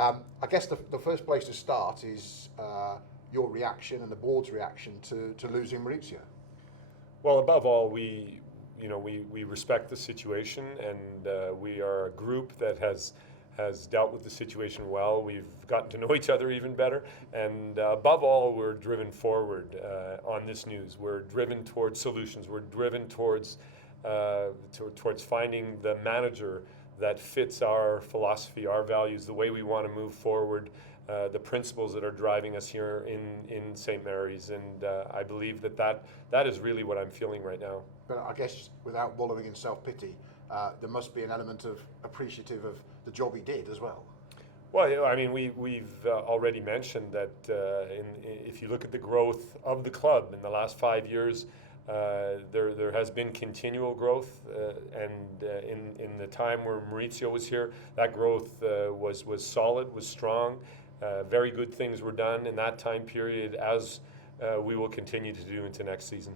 I guess the first place to start is your reaction and the board's reaction to losing Mauricio. Well, above all, we respect the situation, and we are a group that has dealt with the situation well. We've gotten to know each other even better, and above all, we're driven forward on this news. We're driven towards solutions. We're driven towards finding the manager that fits our philosophy, our values, the way we want to move forward, the principles that are driving us here in St. Mary's, and I believe that is really what I'm feeling right now. But I guess without wallowing in self-pity, there must be an element of appreciative of the job he did as well. Well, I mean, we've already mentioned that if you look at the growth of the club in the last 5 years, there has been continual growth, and in the time where Mauricio was here, that growth was solid, was strong. Very good things were done in that time period, as we will continue to do into next season.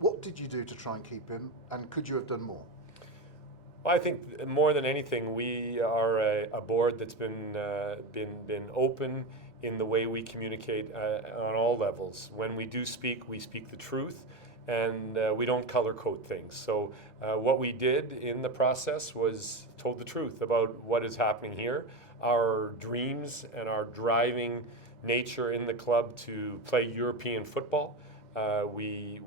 What did you do to try and keep him, and could you have done more? Well, I think more than anything, we are a board that's been open in the way we communicate on all levels. When we do speak, we speak the truth, and we don't color code things. So what we did in the process was told the truth about what is happening here, our dreams and our driving nature in the club to play European football. We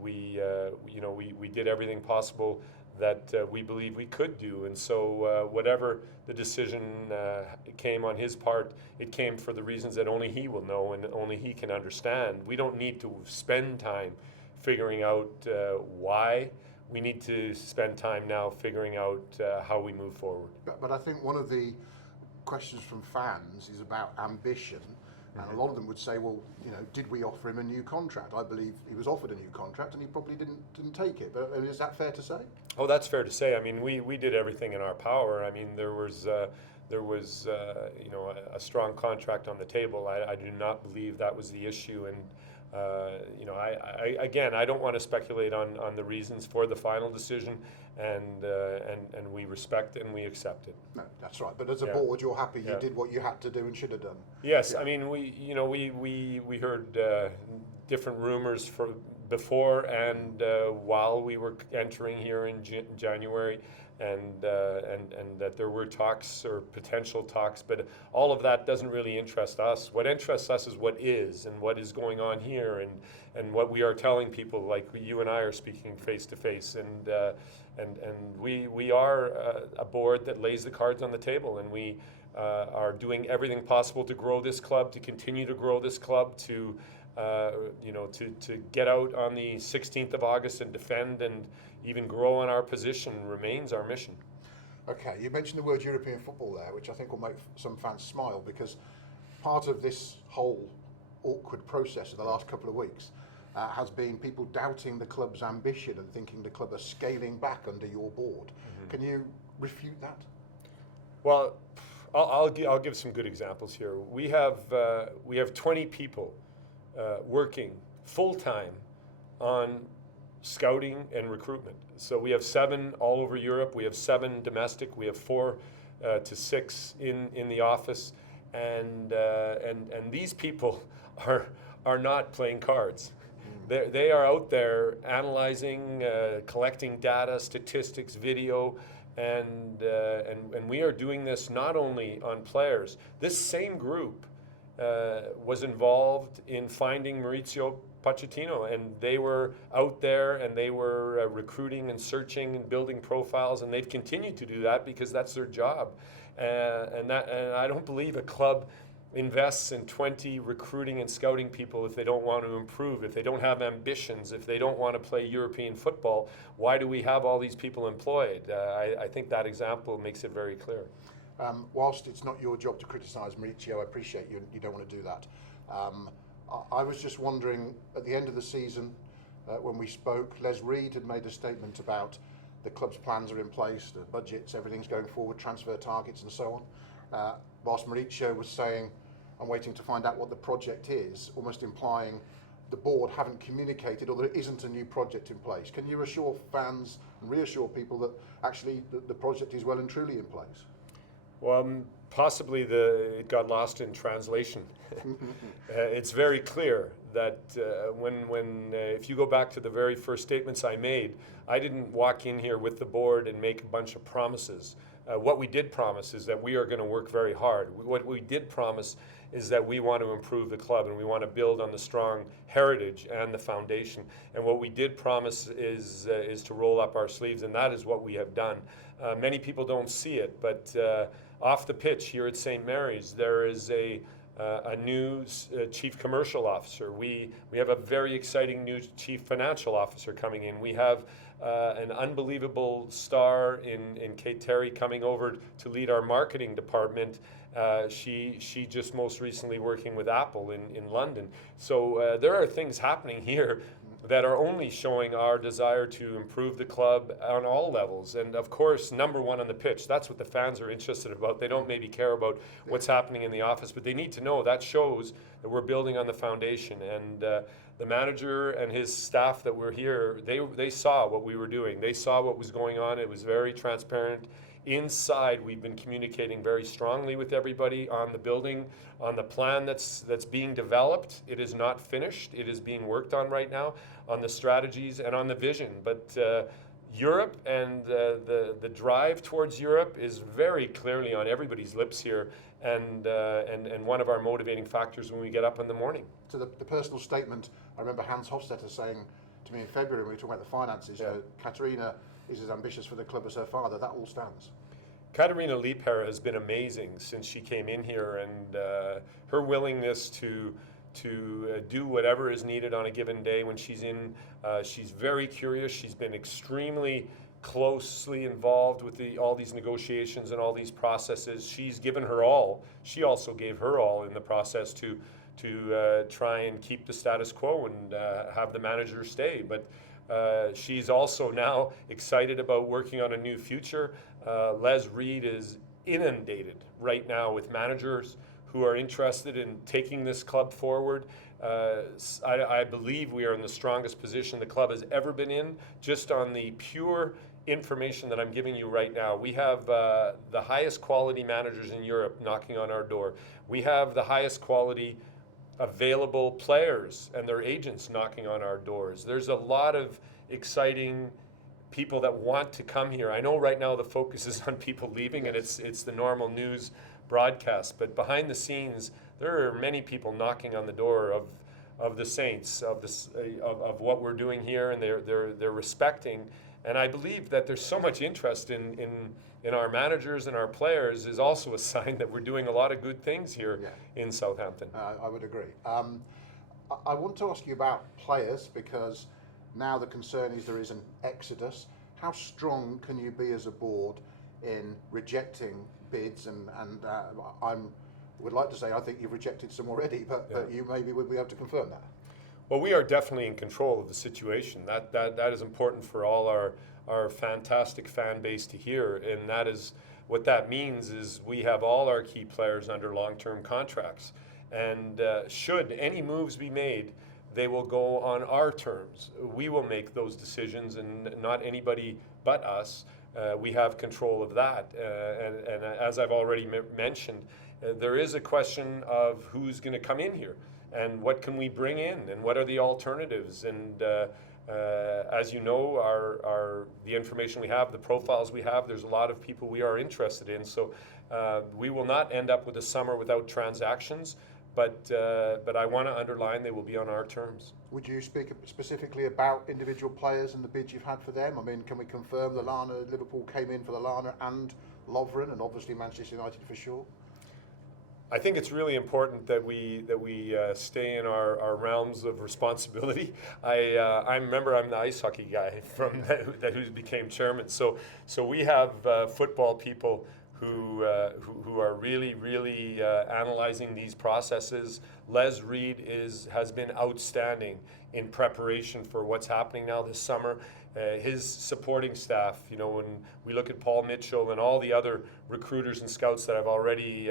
did everything possible that we believe we could do, and so whatever the decision came on his part, it came for the reasons that only he will know and only he can understand. We don't need to spend time figuring out why. We need to spend time now figuring out how we move forward. But I think one of the questions from fans is about ambition. And a lot of them would say, well, did we offer him a new contract? I believe he was offered a new contract, and he probably didn't take it. But is that fair to say? Oh, that's fair to say. I mean, we did everything in our power. I mean, there was a strong contract on the table. I do not believe that was the issue, and I don't want to speculate on the reasons for the final decision, and we respect it and we accept it. No, that's right. But as a board, you're happy you did what you had to do and should have done. Yes, I mean we heard different rumors before and while we were entering here in January, and that there were talks or potential talks, but all of that doesn't really interest us. What interests us is what is and what is going on here, and what we are telling people, like you and I are speaking face to face, and we are a board that lays the cards on the table, and we are doing everything possible to grow this club, to continue to grow this club, to get out on the 16th of August and defend and even grow in our position remains our mission. Okay, you mentioned the word European football there, which I think will make some fans smile, because part of this whole awkward process of the last couple of weeks has been people doubting the club's ambition and thinking the club are scaling back under your board. Mm-hmm. Can you refute that? Well, I'll give some good examples here. We have 20 people working full-time on scouting and recruitment. So we have 7 all over Europe. We have 7 domestic. We have 4 to 6 in the office, and these people are not playing cards. They are out there analyzing, collecting data, statistics, video, and we are doing this not only on players. This same group was involved in finding Mauricio Pochettino, and they were out there and they were recruiting and searching and building profiles, and they've continued to do that because that's their job. And I don't believe a club invests in 20 recruiting and scouting people if they don't want to improve, if they don't have ambitions, if they don't want to play European football. Why do we have all these people employed? I think that example makes it very clear. Whilst it's not your job to criticise Mauricio, I appreciate you don't want to do that. I was just wondering, at the end of the season, when we spoke, Les Reed had made a statement about the club's plans are in place, the budgets, everything's going forward, transfer targets and so on. Whilst Mauricio was saying, I'm waiting to find out what the project is, almost implying the board haven't communicated or there isn't a new project in place. Can you assure fans and reassure people that actually the project is well and truly in place? Possibly it got lost in translation. It's very clear that if you go back to the very first statements I made, I didn't walk in here with the board and make a bunch of promises. What we did promise is that we are going to work very hard. What we did promise is that we want to improve the club and we want to build on the strong heritage and the foundation. And what we did promise is to roll up our sleeves, and that is what we have done. Many people don't see it, but off the pitch here at St. Mary's, there is a new chief commercial officer. We have a very exciting new chief financial officer coming in. We have an unbelievable star in Kate Terry coming over to lead our marketing department. She just most recently working with Apple in London. So there are things happening here that are only showing our desire to improve the club on all levels. And of course, number one on the pitch, that's what the fans are interested about. They don't maybe care about what's happening in the office, but they need to know that shows that we're building on the foundation. And the manager and his staff that were here, they saw what we were doing. They saw what was going on. It was very transparent. Inside, we've been communicating very strongly with everybody on the building, on the plan that's being developed. It is not finished. It is being worked on right now, on the strategies and on the vision. But Europe and the drive towards Europe is very clearly on everybody's lips here, and one of our motivating factors when we get up in the morning. To the personal statement, I remember Hans Hofstetter saying to me in February when we were talking about the finances, Katarina is as ambitious for the club as her father. That all stands. Katarina Liebherr has been amazing since she came in here, and her willingness to do whatever is needed on a given day when she's in. She's very curious. She's been extremely closely involved with all these negotiations and all these processes. She's given her all. She also gave her all in the process to try and keep the status quo and have the manager stay. But she's also now excited about working on a new future. Les Reed is inundated right now with managers who are interested in taking this club forward. I believe we are in the strongest position the club has ever been in, just on the pure information that I'm giving you right now. We have the highest quality managers in Europe knocking on our door. We have the highest quality available players and their agents knocking on our doors. There's a lot of exciting people that want to come here. I know right now the focus is on people leaving, and it's the normal news broadcast, but behind the scenes there are many people knocking on the door of the Saints, of what we're doing here, and they're respecting. And I believe that there's so much interest in our managers and our players is also a sign that we're doing a lot of good things here in Southampton. I would agree. I want to ask you about players, because now the concern is there is an exodus. How strong can you be as a board in rejecting bids? And I would like to say I think you've rejected some already, but you maybe would be able to confirm that. Well, we are definitely in control of the situation. That is important for all our fantastic fan base to hear, and that is what that means is we have all our key players under long-term contracts, and should any moves be made, they will go on our terms. We will make those decisions, and not anybody but us. We have control of that, and as I've already mentioned, there is a question of who's going to come in here and what can we bring in and what are the alternatives. And as you know, the information we have, the profiles we have, there's a lot of people we are interested in. So we will not end up with a summer without transactions, but I want to underline they will be on our terms. Would you speak specifically about individual players and the bids you've had for them? I mean, can we confirm Lallana, Liverpool came in for Lallana and Lovren, and obviously Manchester United for sure? I think it's really important that we stay in our realms of responsibility. I remember I'm the ice hockey guy from who became chairman. So we have football people who are really analyzing these processes. Les Reed has been outstanding in preparation for what's happening now this summer. His supporting staff, when we look at Paul Mitchell and all the other recruiters and scouts that I've already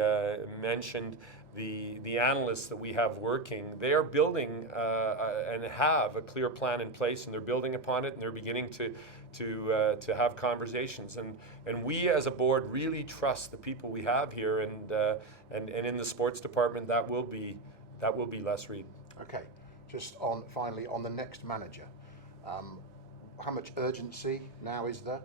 mentioned, the analysts that we have working, they are building and have a clear plan in place, and they're building upon it, and they're beginning to have conversations. And we as a board really trust the people we have here, and in the sports department that will be Les Reed. Okay, just finally on the next manager, how much urgency now is there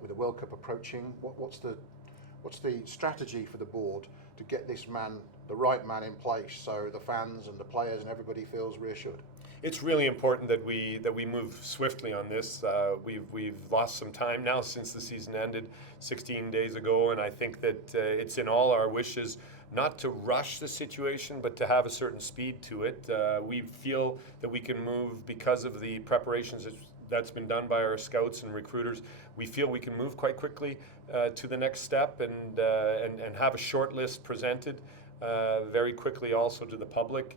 with the World Cup approaching? What's the strategy for the board to get this man, the right man, in place, so the fans and the players and everybody feels reassured? It's really important that we move swiftly on this. We've lost some time now since the season ended 16 days ago, and I think that it's in all our wishes not to rush the situation, but to have a certain speed to it. We feel that we can move because of the preparations that's been done by our scouts and recruiters. We feel we can move quite quickly to the next step and have a short list presented very quickly also to the public,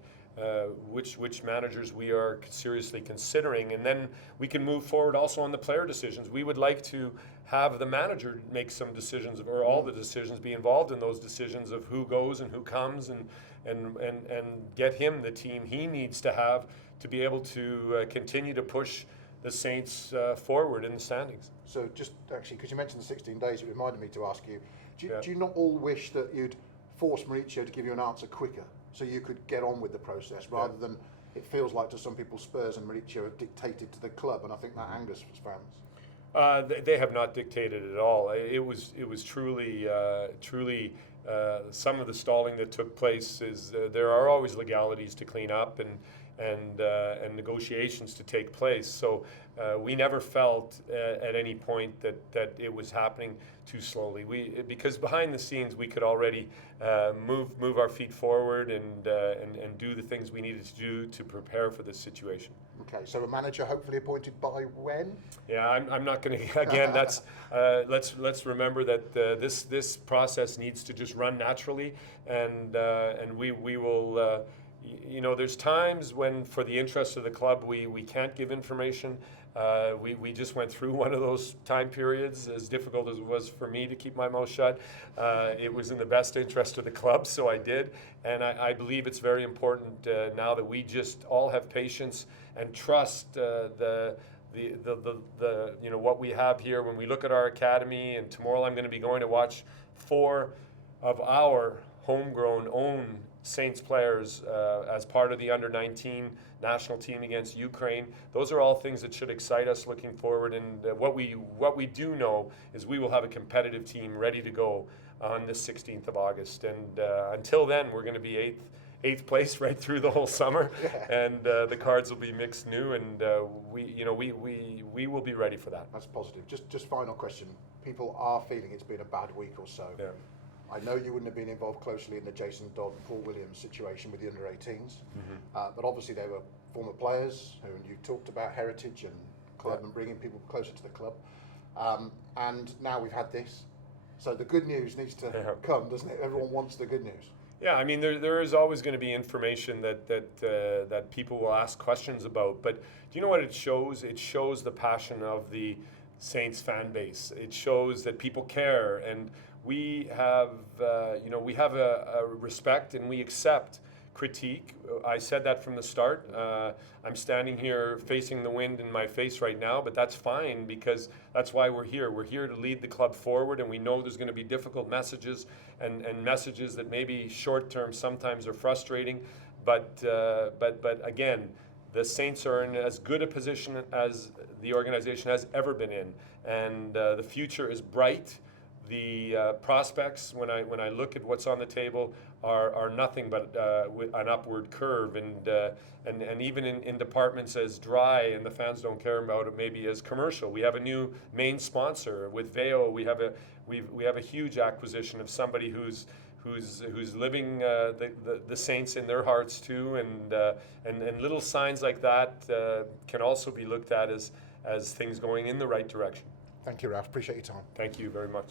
which managers we are seriously considering, and then we can move forward also on the player decisions. We would like to have the manager make some decisions, or all the decisions, be involved in those decisions of who goes and who comes, and get him the team he needs to have to be able to continue to push the Saints forward in the standings. So just actually, because you mentioned the 16 days, it reminded me to ask you, do you not all wish that you'd force Mauricio to give you an answer quicker, so you could get on with the process, rather than it feels like to some people Spurs and Mauricio have dictated to the club, and I think that angers fans. They have not dictated at all. It was truly some of the stalling that took place is there are always legalities to clean up and negotiations to take place. So we never felt at any point that it was happening too slowly. Because behind the scenes we could already move our feet forward and do the things we needed to do to prepare for this situation. Okay, so a manager hopefully appointed by when? Yeah, I'm not going to. Again, that's let's remember that this process needs to just run naturally, and we will. There's times when, for the interest of the club, we can't give information. We just went through one of those time periods, as difficult as it was for me to keep my mouth shut. It was in the best interest of the club, so I did. And I believe it's very important now that we just all have patience and trust what we have here. When we look at our academy, and tomorrow I'm going to be going to watch 4 of our homegrown own Saints players as part of the under-19 national team against Ukraine. Those are all things that should excite us looking forward. And what we do know is we will have a competitive team ready to go on the 16th of August. And until then, we're going to be eighth place right through the whole summer, and the cards will be mixed new, and we will be ready for that. That's positive. Just final question. People are feeling it's been a bad week or so. Yeah. I know you wouldn't have been involved closely in the Jason Dodd and Paul Williams situation with the under-18s, but obviously they were former players who you talked about heritage and club and bringing people closer to the club, and now we've had this. So the good news needs to come, doesn't it? Everyone wants the good news. Yeah, I mean, there is always going to be information that people will ask questions about. But do you know what it shows? It shows the passion of the Saints fan base. It shows that people care, and we have a respect, and we accept critique. I said that from the start. I'm standing here facing the wind in my face right now, but that's fine, because that's why we're here. We're here to lead the club forward, and we know there's going to be difficult messages and messages that maybe short-term sometimes are frustrating. But again, the Saints are in as good a position as the organization has ever been in, and the future is bright. The prospects, when I look at what's on the table, are nothing but an upward curve, and even in departments as dry and the fans don't care about it, maybe as commercial. We have a new main sponsor with Veo. We have a huge acquisition of somebody who's living the Saints in their hearts too, and little signs like that can also be looked at as things going in the right direction. Thank you, Ralph. Appreciate your time. Thank you very much.